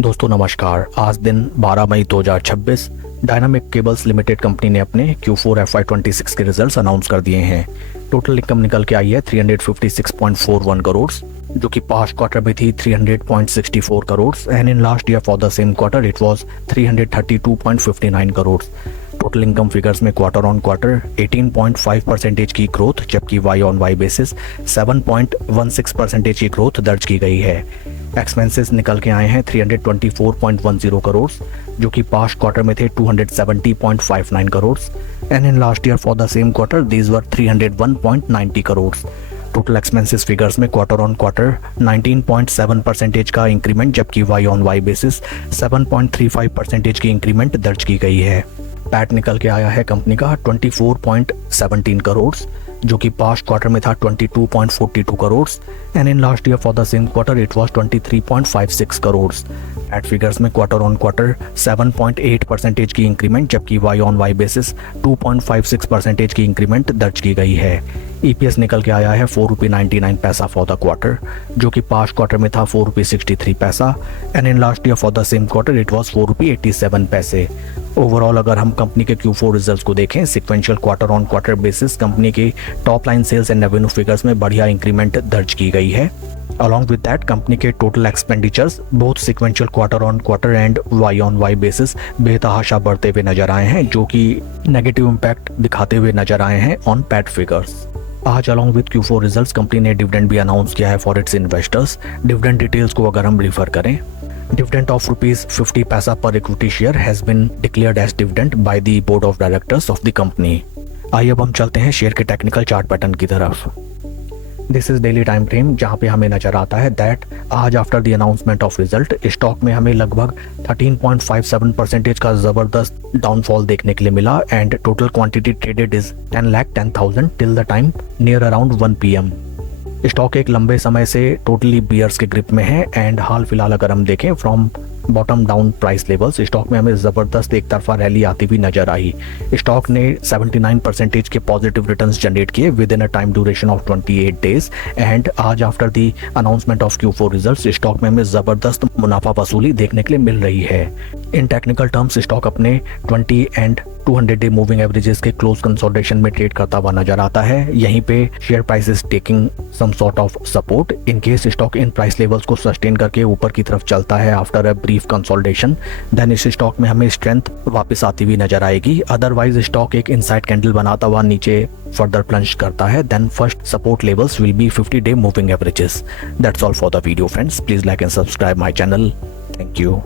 दोस्तों नमस्कार। आज दिन 12 मई 2026 डायनामिक केबल्स लिमिटेड कंपनी ने अपने Q4 FY26 के रिजल्ट्स अनाउंस कर दिए हैं। टोटल इनकम निकल के आई है 356.41 करोड़, जो कि पास्ट क्वार्टर में थी 300.64 crore and in last year for the same quarter it was 332.59 crore. Total income figures में क्वार्टर ऑन क्वार्टर 18.5% की ग्रोथ, जबकि वाई ऑन वाई बेसिस 7.16% की ग्रोथ दर्ज की गई है। एक्सपेंसेस निकल के आए हैं 324.10 करोड़, जो कि पास्ट क्वार्टर में थे 270.59 crore and in last year for the same quarter these were 301.90 crore. Total expenses figures में क्वार्टर ऑन क्वार्टर 19.7% का इंक्रीमेंट, जबकि वाई ऑन वाई बेसिस 7.35% की इंक्रीमेंट दर्ज की गई है। पैट निकल के आया है कंपनी का 24.17 करोड़, जो कि पास्ट क्वार्टर में था 22.42 crore and in last year for the same quarter it was 23.56 crore. PAT figures में क्वार्टर ऑन क्वार्टर 7.8% की इंक्रीमेंट, जबकि वाई ऑन वाई बेसिस 2.56% की इंक्रीमेंट दर्ज की गई है। ईपीएस निकल के आया है 4 रुपये 99 पैसा फॉर द क्वार्टर, जो कि पास्ट क्वार्टर में था 4 रुपये 63 पैसा and in last year for the same quarter it was 4 रुपये 87 पैसे। ओवरऑल अगर हम कंपनी के Q4 रिजल्ट्स को देखें, sequential quarter on quarter basis company के top line sales and revenue figures में बढ़िया इंक्रीमेंट दर्ज की गई है। अलॉन्ग विद दैट कंपनी के total expenditures both sequential quarter on quarter and Y on Y basis बेतहाशा बढ़ते हुए नजर आए हैं, जो कि नेगेटिव इम्पैक्ट दिखाते हुए नजर आए हैं ऑन पैट फिगर्स। आज along with Q4 results company ने डिविडेंड भी अनाउंस किया है for its investors. Dividend details को अगर हम रिफर करें, dividend of ₹50 paisa per equity share has been declared as dividend by the board of directors of the company। आइए अब हम चलते हैं शेयर के टेक्निकल चार्ट पैटर्न की तरफ। This is daily time frame, जहां पे हमें नजर आता है दैट आज after the announcement of result stock में हमें लगभग 13.57% का जबरदस्त डाउनफॉल देखने के लिए मिला and total quantity traded is 10,10,000 till the time near around 1 PM। Stock एक लंबे समय से टोटली बियर्स के ग्रिप में है एंड हाल फिलहाल अगर हम देखें from bottom down price levels, stock में हमें ज़बरदस्त एक तरफा रैली आती हुई नजर आई। स्टॉक ने 79% के पॉजिटिव रिटर्न्स जनरेट किए within a time duration of 28 days and आज after the announcement of Q4 results stock में हमें ज़बरदस्त मुनाफा वसूली देखने के लिए मिल रही है। इन टेक्निकल टर्म्स स्टॉक अपने 20 एंड 200 डे मूविंग एवरेजेस के क्लोज कंसोलिडेशन में ट्रेड करता हुआ नजर आता है। यहीं पे share prices taking some sort of support in case stock in price levels को सस्टेन करके ऊपर की तरफ चलता है after a brief consolidation, then इस स्टॉक में हमें स्ट्रेंथ वापस आती हुई नजर आएगी। अदरवाइज स्टॉक एक इनसाइड कैंडल बनाता हुआ नीचे फर्दर प्लंज करता है, then first support levels will be 50 day moving averages. That's all for the video friends, please like and subscribe my channel. Thank you.